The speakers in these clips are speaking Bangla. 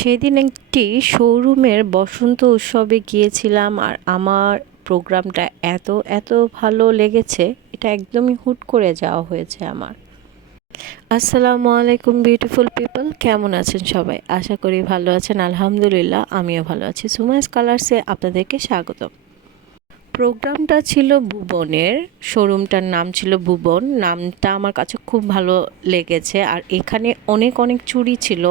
সেদিন একটি শোরুমের বসন্ত উৎসবে গিয়েছিলাম আর আমার প্রোগ্রামটা এত এত ভালো লেগেছে, এটা একদমই হুট করে যাওয়া হয়েছে আমার। আসসালামু আলাইকুম বিউটিফুল পিপল, কেমন আছেন সবাই? আশা করি ভালো আছেন। আলহামদুলিল্লাহ আমিও ভালো আছি। সুমাইস কালার্সে আপনাদেরকে স্বাগত। প্রোগ্রামটা ছিল ভুবনের, শোরুমটার নাম ছিল ভুবন। নামটা আমার কাছে খুব ভালো লেগেছে। আর এখানে অনেক অনেক চুড়ি ছিল,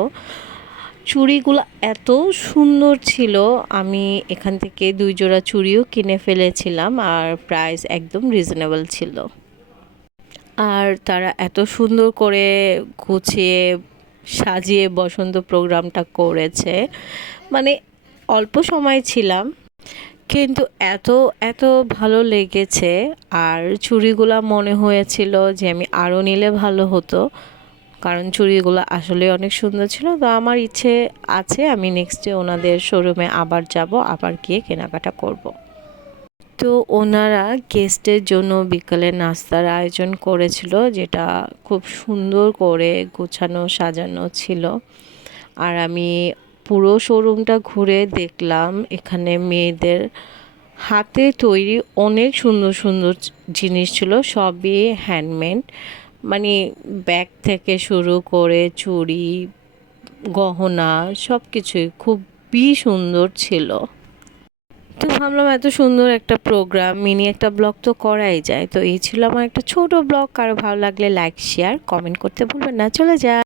চুড়িগুলো এত সুন্দর ছিল। আমি এখান থেকে 2 জোড়া চুড়িও কিনে ফেলেছিলাম আর প্রাইস একদম রিজনেবল ছিল। আর তারা এত সুন্দর করে গুছিয়ে সাজিয়ে বসন্ত প্রোগ্রামটা করেছে, মানে অল্প সময় ছিলাম কিন্তু এত এত ভালো লেগেছে। আর চুড়িগুলা মনে হয়েছিল যে আমি আরও নিলে ভালো হতো, কারণ চুড়িগুলো আসলে অনেক সুন্দর ছিল। তো আমার ইচ্ছে আছে আমি নেক্সটে ওনাদের শোরুমে আবার যাব, আবার গিয়ে কেনাকাটা করব। তো ওনারা গেস্টের জন্য বিকালে নাস্তার আয়োজন করেছিল, যেটা খুব সুন্দর করে গোছানো সাজানো ছিল। আর আমি পুরো শোরুমটা ঘুরে দেখলাম, এখানে মেয়েদের হাতে তৈরি অনেক সুন্দর সুন্দর জিনিস ছিল, সবই হ্যান্ডমেড। মানে ব্যাগ থেকে শুরু করে চুড়ি, গহনা, সব কিছুই খুবই সুন্দর ছিল। তো ভাবলাম এত সুন্দর একটা প্রোগ্রাম, মিনি একটা ব্লগ তো করাই যায়। তো এই ছিল আমার একটা ছোট ব্লগ। কারো ভালো লাগলে লাইক, শেয়ার, কমেন্ট করতে ভুলবেন না। চলে যায়।